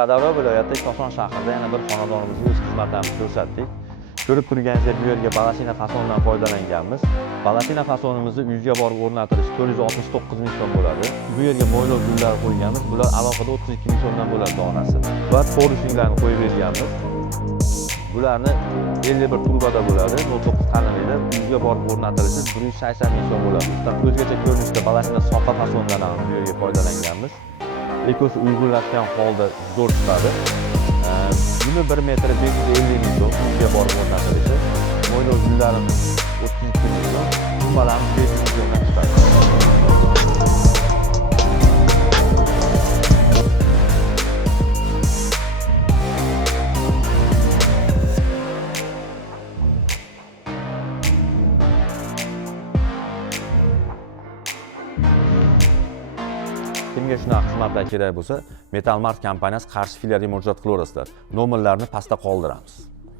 Qashqadaryo viloyati Koson shahrida yana bir xonadonimizga o'z xizmatlarimizni ko'rsatdik. Ko'rib turganingizdek, bu yerga balashina fasondan foydalanganmiz. Balashina fasonimizni uyga borib o'rnatilishi 469 ming so'm bo'ladi. Bu yerga mo'ylov gullar qo'yganmiz. Bular alohida 32 ming so'mdan bo'ladi donasi. Va porishinglarni qo'yib berganmiz. Bularni 51 turbada bo'ladi, 09 qalinlikda uyga borib o'rnatilishi 180 ming so'm bo'ladi. O'zgacha ko'rinishda balashina soqa fasondan ham bu yerga foydalanganmiz. Ekosi uyg'unlashgan holda zo'r chiqadi. Buni 1 metri 550 ming so'm uyga borib o'rnatilishi. Mo'ylov gullarimiz 32 ming so'm, tumbalarimiz 5 ming so'mdan chiqadi. Kimga shunaqa xizmatlar kerak bo'lsa, Metalmart kompaniyasi Qarshi filialiga murojaat qilaverasizlar. Nomerlarni pastda qoldiramiz.